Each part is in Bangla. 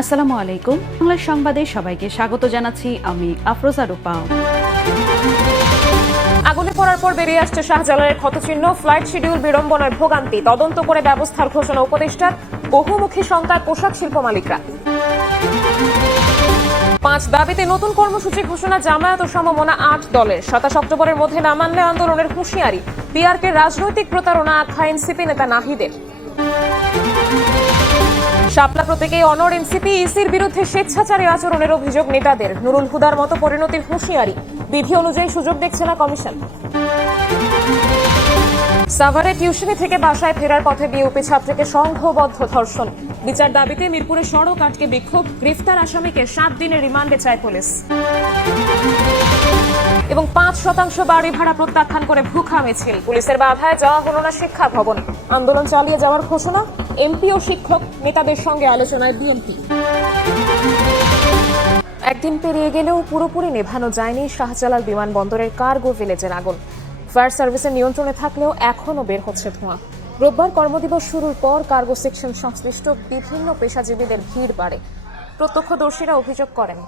আসসালামু আলাইকুম। বাংলা সংবাদে সবাইকে স্বাগত জানাচ্ছি আমি আফরোজা রূপা। আগুনে পড়ার পর বেরিয়ে আসছে শাহজালালের ক্ষতচিহ্ন, ফ্লাইট শিডিউল বিড়ম্বনার ভোগান্তি, তদন্ত করে ব্যবস্থার ঘোষণা উপদেষ্টার, বহুমুখী শঙ্কায় পোশাক শিল্প মালিকরা। 5 দাবিতে নতুন কর্মসূচি ঘোষণা জামায়াত ও সমমনা 8 দলের। 27 অক্টোবরের মধ্যে না মানলে আন্দোলনের হুঁশিয়ারি, পিআরকে রাজনৈতিক প্রতারণা আখ্যা এনসিপি নেতা নাহিদের। শাপলা প্রতীকে অনড় এনসিপি, ইসির বিরুদ্ধে স্বেচ্ছাচারী আচরণের অভিযোগ নেতাদের। নুরুল হুদার মতো পরিণতির হুঁশিয়ারি, বিধি অনুযায়ী সুযোগ দেখছে না কমিশন। সাভারে টিউশনি থেকে বাসায় ফেরার পথে বিউপি ছাত্রীকে সংঘবদ্ধ ধর্ষণ, বিচার দাবিতে মিরপুরে সড়ক আটকে বিক্ষোভ, গ্রেফতার আসামিকে 7 দিনের রিমান্ডে চায় পুলিশ। এবং 5% বাড়ি ভাড়া প্রত্যাখ্যান করে ভুখা মিছিল, পুলিশের বাধায় যাওয়া হলো না শিক্ষা ভবন, আন্দোলন চালিয়ে যাওয়ার ঘোষণা, এমপি ও শিক্ষক নেতাদের সঙ্গে আলোচনায় বিএনপি। একদিন পেরিয়ে গেলেও পুরোপুরি নেভানো যায়নি শাহজালাল বিমানবন্দরের কার্গো ভিলেজের আগুন। ফায়ার সার্ভিসের নিয়ন্ত্রণে থাকলেও এখনও বের হচ্ছে ধোঁয়া। রোববার কর্মদিবস শুরুর পর কার্গো সেকশন সংশ্লিষ্ট বিভিন্ন পেশাজীবীদের ভিড় বাড়ে। প্রত্যক্ষদর্শীরা অভিযোগ করেন,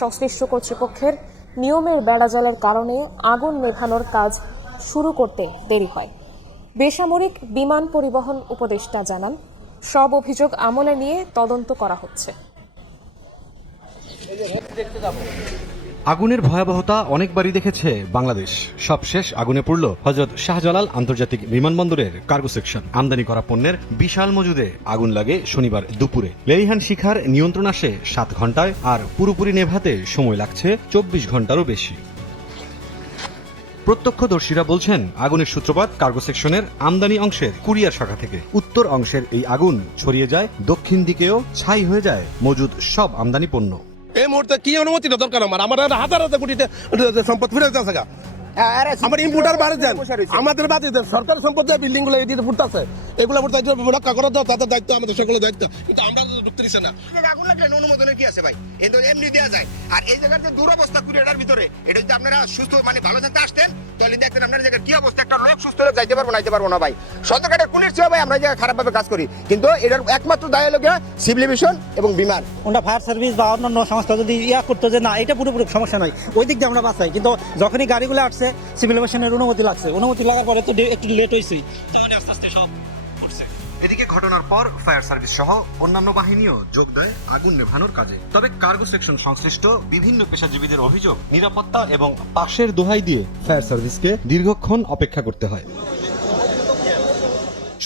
সংশ্লিষ্ট কর্তৃপক্ষের নিয়মের বেড়াজালের কারণে আগুন নেভানোর কাজ শুরু করতে দেরি হয়। বেসামরিক বিমান পরিবহন উপদেষ্টা জানান, সব অভিযোগ আমলে নিয়ে তদন্ত করা হচ্ছে। আগুনের ভয়াবহতা অনেকবারই দেখেছে বাংলাদেশ। সবশেষ আগুনে পড়ল হযরত শাহজালাল আন্তর্জাতিক বিমানবন্দরের কার্গো সেকশন। আমদানি করা পণ্যের বিশাল মজুদে আগুন লাগে শনিবার দুপুরে। লেলিহান শিখার নিয়ন্ত্রণ আসে 7 ঘন্টায়, আর পুরোপুরি নেভাতে সময় লাগছে 24 ঘন্টারও বেশি। প্রত্যক্ষদর্শীরা বলছেন, আগুনের সূত্রপাত কার্গো সেকশনের আমদানি অংশের কুরিয়ার শাখা থেকে। উত্তর অংশের এই আগুন ছড়িয়ে যায় দক্ষিণ দিকেও, ছাই হয়ে যায় মজুদ সব আমদানি পণ্য। এই মুহূর্তে কি অনুমতি দরকার আমার হাজার হাজার কোটি সম্পদ ফিরে যাচ্ছে গা। আমার ইম্পোর্টার বাড়ি দেন, আমাদের বাড়ি দেন, সরকারি সম্পদ বিল্ডিং গুলো এদিকে ফুটতেছে, এগুলো রক্ষা করার তাদের দায়িত্ব, আমাদের সকলে দায়িত্ব, কিন্তু আমরা ঢুকতে দিচ্ছে না। আগুন লাগলে অনুমোদনের কি আছে ভাই? এমনি দেওয়া যায়। আর এই জায়গার যে দুরবস্থা কুরিয়ারের ভিতরে, এটা যদি আপনারা সুস্থ ভালো থাকতে আসতেন তাহলে দেখতেন আপনার জায়গার কি অবস্থা। একটা লোক সুস্থ হয়ে যাইতে পারবো না ভাই। সরকারের কোনের চেয়ে ভাই আমরা এই জায়গায় খারাপ ভাবে কাজ করি, কিন্তু এটার একমাত্র দায় হলো সিভিল এভিয়েশন এবং বিমান। ওটা ফায়ার সার্ভিস বা অন্যান্য সংস্থা যদি করতো যে না এটা পুরোপুরি সমস্যা নাই, ওই দিক দিয়ে আমরা বাঁচাই। কিন্তু যখনই গাড়িগুলো আসছে, সিভিল এভিয়েশনের অনুমতি লাগছে, অনুমতি লাগার পরে তো একটু লেট হয়েছে, তখন আস্তে আস্তে সব করছে। এদিকে ঘটনার পর ফায়ার সার্ভিস সহ অন্যান্য বাহিনীও যোগ দেয় আগুন নেভানোর কাজে। তবে কার্গো সেকশন সংশ্লিষ্ট বিভিন্ন পেশাজীবীদের অভিযোগ, নিরাপত্তা এবং পাশের দোহাই দিয়ে ফায়ার সার্ভিসকে দীর্ঘক্ষণ অপেক্ষা করতে হয়।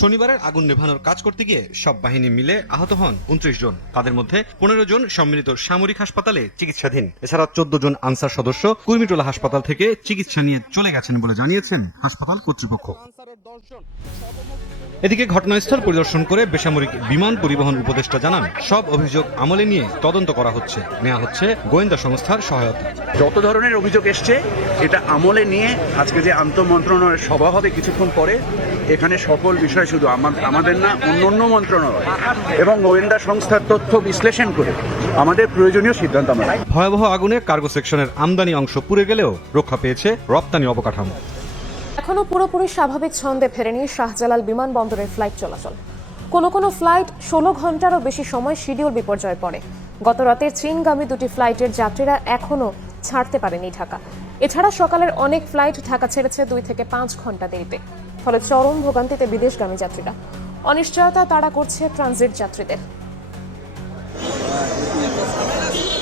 শনিবারের আগুন নেভানোর কাজ করতে গিয়ে সব বাহিনী মিলে আহত হন 29 জন। তাদের মধ্যে 15 জন সম্মিলিত সামরিক হাসপাতালে চিকিৎসাধীন। এছাড়া 14 জন আনসার সদস্য কুর্মিটোলা হাসপাতাল থেকে চিকিৎসা নিয়ে চলে গেছেন বলে জানিয়েছেন হাসপাতাল কর্তৃপক্ষ। এদিকে ঘটনাস্থল পরিদর্শন করে বেসামরিক বিমান পরিবহন উপদেষ্টা জানান, সব অভিযোগ আমলে নিয়ে তদন্ত করা হচ্ছে, নেওয়া হচ্ছে গোয়েন্দা সংস্থার সহায়তা। যত ধরনের অভিযোগ এসছে এটা আমলে নিয়ে আজকে যে আন্তঃমন্ত্রণালয়ের সভা হবে কিছুক্ষণ পরে, এখানে সকল বিষয় শুধু আমাদের না, অন্য মন্ত্রণালয় এবং গোয়েন্দা সংস্থার তথ্য বিশ্লেষণ করে আমাদের প্রয়োজনীয় সিদ্ধান্ত আমরা। ভয়াবহ আগুনে কার্গো সেকশনের আমদানি অংশ পুড়ে গেলেও রক্ষা পেয়েছে রপ্তানি অবকাঠামো। এখনো পুরোপুরি স্বাভাবিক ছন্দে ফেরেনি শাহজালাল বিমানবন্দরের ফ্লাইট চলাচল। কোনো ফ্লাইট 16 ঘন্টারও বেশি সময় শিডিউল বিপর্যয়ে পড়ে। গত রাতে চীনগামী 2টি ফ্লাইটের যাত্রীরা এখনও ছাড়তে পারেনি ঢাকা। এছাড়া সকালের অনেক ফ্লাইট ঢাকা ছেড়েছে 2 থেকে 5 ঘন্টা দেরিতে। ফলে চরম ভোগান্তিতে বিদেশগামী যাত্রীরা। অনিশ্চয়তা তাড়া করছে ট্রানজিট যাত্রীদের।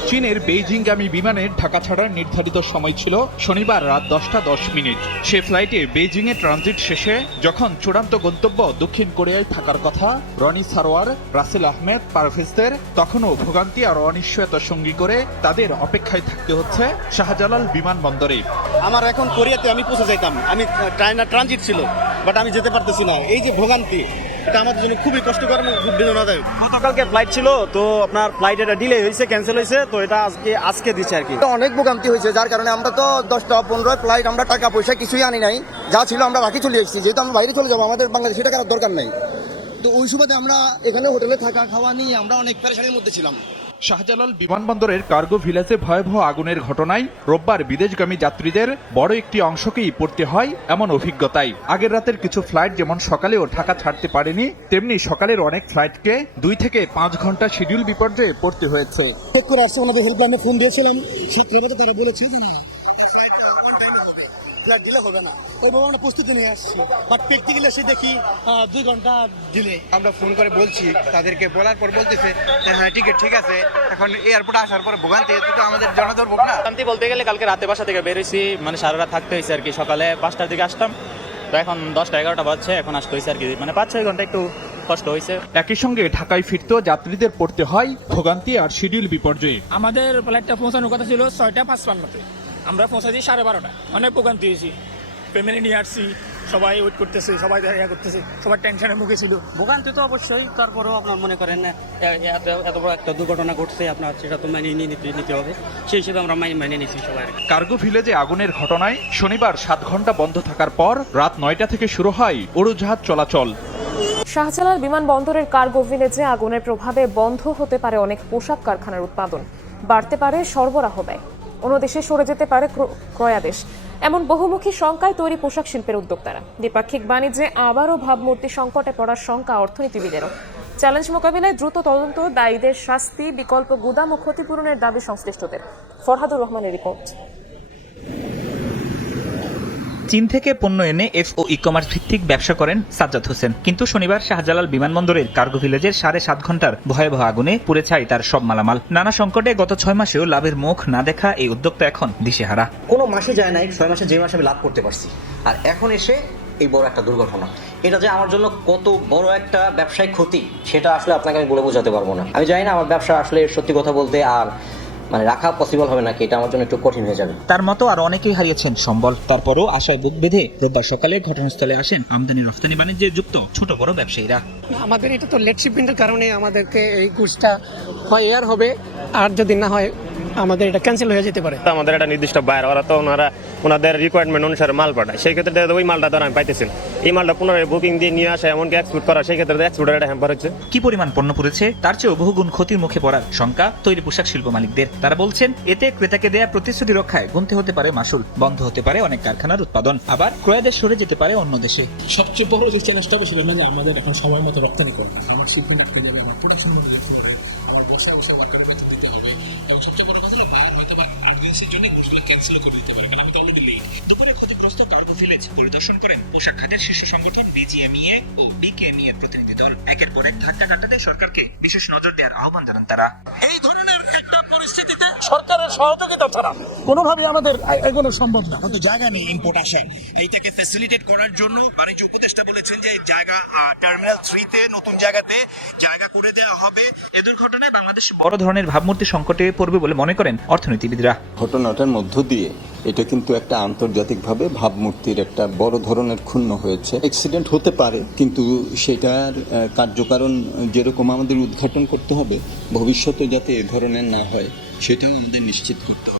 চীনের বেইজিংগামী বিমানের ঢাকা ছাড়ার নির্ধারিত সময় ছিল শনিবার রাত 10:10। সে ফ্লাইটে বেইজিংয়ে ট্রানজিট শেষে যখন চূড়ান্ত গন্তব্য দক্ষিণ কোরিয়ায় থাকার কথা রনি সারোয়ার, রাসেল আহমেদ, পারভেজদের, তখনও ভোগান্তি আর অনিশ্চয়তা সঙ্গী করে তাদের অপেক্ষায় থাকতে হচ্ছে শাহজালাল বিমানবন্দরে। আমার এখন কোরিয়াতে আমি পৌঁছে যাইতাম, আমি ট্রানজিট ছিল, বাট আমি যেতে পারতেছি না। এই যে ভোগান্তি, এটা আমাদের জন্য খুবই কষ্টকর এবং খুব বেদনাদায়ক। গতকালকে ফ্লাইট ছিল, তো আপনার ফ্লাইট এটা ডিলে হয়েছে, ক্যান্সেল হয়েছে, তো এটা আজকে দিচ্ছে আর কি। অনেক ভোগান্তি হয়েছে, যার কারণে আমরা তো 10-15 ফ্লাইট, আমরা টাকা পয়সা কিছুই আনি নাই, যা ছিল আমরা বাকি চলে এসেছি। যেহেতু আমরা বাইরে চলে যাবো, আমাদের বাংলাদেশে টাকার দরকার নেই, তো ওই সময় আমরা এখানে হোটেলে থাকা খাওয়া নিয়ে আমরা অনেক পেরেশানির মধ্যে ছিলাম। শাহজালাল বিমানবন্দরের কার্গো ভিলেজে ভয়াবহ আগুনের ঘটনায় রোববার বিদেশগামী যাত্রীদের বড় একটি অংশকেই পড়তে হয় এমন অভিজ্ঞতায়। আগের রাতের কিছু ফ্লাইট যেমন সকালেও ঢাকা ছাড়তে পারেনি, তেমনি সকালের অনেক ফ্লাইটকে 2 থেকে 5 ঘন্টা শিডিউল বিপর্যয়ে পড়তে হয়েছে। চেক করে আসছে, ওনাদের হেল্পলাইনে ফোন দিয়েছিলাম, সকালবেলা তারা বলেছে যে ডিলে হবে না, ওইভাবে আমরা প্রস্তুতি নিয়ে আসছি, বাট প্র্যাকটিক্যালি এসে দেখি 2 ঘন্টা ডিলে। আমরা ফোন করে বলছি, তাদেরকে বলার পর বলতেছে হ্যাঁ টিকিট ঠিক আছে। এখন এয়ারপোর্টে আসার পরে ভোগান্তি তো আমাদের জনতার ভোগ না। শান্তি বলতে গেলে কালকে রাতে বাসা থেকে বেরোইছি, মানে সারা রাত থাকতে হয়েছে আর কি। সকালে 5টার দিকে আসতাম, তো এখন 10টা-11টা বাজছে, এখন আসতে হয়েছে আর কি, মানে 5-6 ঘন্টা একটু কষ্ট হয়েছে। একই সঙ্গে ঢাকায় ফিরতেও যাত্রীদের পড়তে হয় ভোগান্তি আর শিডিউল বিপর্যয়ে। আমাদের ফ্লাইটটা পৌঁছানোর কথা ছিল 6:55-তে, আমরা পৌঁছাচ্ছি 12:30। অনেক ভোগান্তি হয়েছি, ফ্যামিলি নিয়ে আসছি, সবাই ওয়েট করতেছে, সবাই দেখা করতেছে, সবার টেনশনের মুখে ছিল। ভোগান্তি তো অবশ্যই, তারপরেও আপনার মনে করেন এত বড় একটা দুর্ঘটনা ঘটছে, আপনার সেটা তো মানিয়ে নিতে হবে, সেই হিসেবে আমরা মানিয়ে নিচ্ছি সবাই। কার্গো ভিলেজে আগুনের ঘটনায় শনিবার 7 ঘন্টা বন্ধ থাকার পর রাত 9টা থেকে শুরু হয় উড়োজাহাজ চলাচল। শাহজালাল বিমানবন্দরের কার্গো ভিলেজে আগুনের প্রভাবে বন্ধ হতে পারে অনেক পোশাক কারখানার উৎপাদন, বাড়তে পারে সরবরাহ ব্যয়, অন্য দেশে সরে যেতে পারে ক্রয়াদেশ। এমন বহুমুখী শঙ্কায় তৈরি পোশাক শিল্পের উদ্যোক্তারা। দ্বিপাক্ষিক বাণিজ্যে আবারও ভাবমূর্তি সংকটে পড়ার শঙ্কা অর্থনীতিবিদেরও। চ্যালেঞ্জ মোকাবিলায় দ্রুত তদন্ত, দায়ীদের শাস্তি, বিকল্প গুদাম ও ক্ষতিপূরণের দাবি সংশ্লিষ্টদের। ফরহাদুর রহমানের রিপোর্ট। চীন থেকে পণ্য এনে এফ ও ই কমার্স ভিত্তিক ব্যবসা করেন সাজ্জাদ হোসেন, কিন্তু শনিবার শাহজালাল বিমানবন্দরের কার্গো ভিলেজের 7.5 ঘন্টার ভয়াবহ আগুনে পুড়ে ছাই তার সব মালামাল। নানা সংকটে গত 6 মাসেও লাভের মুখ না দেখা এই উদ্যোক্তা এখন দিশেহারা। কোনো মাসে যায় নাই 6 মাসে, যে মাসে আমি লাভ করতে পারছি, আর এখন এসে এই বড় একটা দুর্ঘটনা। এটা যে আমার জন্য কত বড় একটা ব্যবসায়িক ক্ষতি, সেটা আসলে আপনাকে আমি বলে বোঝাতে পারবো না। আমি জানি না আমার ব্যবসা আসলে সত্যি কথা বলতে আর মানে রাখা পসিবল হবে নাকি, এটা আমার জন্য একটু কঠিন হয়ে যাবে। তার মতো আর অনেকেই হারিয়েছেন সম্বল, তারপরও আশায় বুক বেঁধে রোববার সকালে ঘটনাস্থলে আসেন আমদানি রফতানি বাণিজ্যে যুক্ত ছোট বড় ব্যবসায়ীরা। আমাদের এটা তো লেট শিপমেন্টের কারণে আমাদেরকে এই গুডসটা হয় এয়ার হবে, আর যদি না হয় আমাদের এটা ক্যান্সেল হয়ে যেতে পারে। আমাদের একটা নির্দিষ্ট বাইরে, ওরা তো ওনাদের রিকোয়ারমেন্ট অনুসারে মাল পাঠায়, সেই ক্ষেত্রে ওই মালটা ধর আমি পাইতেছি, এই মালটা পুনরায় বুকিং দিয়ে নিয়ে আসে, এমনকি এক্সপোর্ট করা, সেই ক্ষেত্রে এক্সপোর্টের একটা হ্যাম্পার হচ্ছে। কি পরিমাণ পণ্য পুড়েছে তার চেয়েও বহুগুণ ক্ষতির মুখে পড়ার শঙ্কা তৈরি পোশাক শিল্প মালিকদের। তারা বলছেন এতে ক্রেতাকে দেয়া প্রতিশ্রুতি রক্ষায় গুনতে হতে পারে মাসুল, বন্ধ হতে পারে অনেক কারখানার উৎপাদন, আবার ক্রয়াদেশ সরে যেতে পারে অন্য দেশে। সবচেয়ে বড় যে চ্যালেঞ্জটা ছিল যে আমাদের এখন সময় মতো রপ্তানি করতে, আমার শিপিং আটকে যাবে, আমার প্রোডাকশন মতো দেখতে হবে, আমার বসে ওয়ার্কারের কাছে দিতে হবে, এবং সবচেয়ে বড় কথা বায়ার হয়তো বা আর্জেন্সির জন্য গুডসগুলো ক্যান্সেল করে দিতে পারে, কারণ আমি তো অলরেডি লেট। দুপুরে ক্ষতিগ্রস্ত কার্গো ভিলেজ পরিদর্শন করেন পোশাক খাতের শীর্ষ সংগঠন বিজিএমইএ ও বিকেএমইএ এর প্রতিনিধি দল। একের পর এক ধাক্কা কাটাতে সরকারকে বিশেষ নজর দেওয়ার আহ্বান জানান তারা। এই ধরনের একটা পরিস্থিতিতে সরকারের সহযোগিতা ছাড়া কোনোভাবে আমাদের এগোনো সম্ভব না। আমাদের জায়গা নেই ইম্পোর্ট আসার, এইটাকে ফ্যাসিলিটেট করার জন্য বাণিজ্য উপদেষ্টা বলেছেন যে জায়গা টার্মিনাল 3-তে নতুন জায়গাতে জায়গা করে দেওয়া হবে। এ দুর্ঘটনায় বাংলাদেশ বড় ধরনের ভাবমূর্তি সংকটে পড়বে বলে মনে করেন অর্থনীতিবিদরা। ঘটনাটার মধ্য দিয়ে এটা কিন্তু একটা আন্তর্জাতিকভাবে ভাবমূর্তির একটা বড় ধরনের ক্ষুণ্ণ হয়েছে। অ্যাক্সিডেন্ট হতে পারে, কিন্তু সেটার কার্যকারণ যেরকম আমাদের উদ্ঘাটন করতে হবে, ভবিষ্যতে যাতে এ ধরনের না হয় সেটাও আমাদের নিশ্চিত করতে হবে।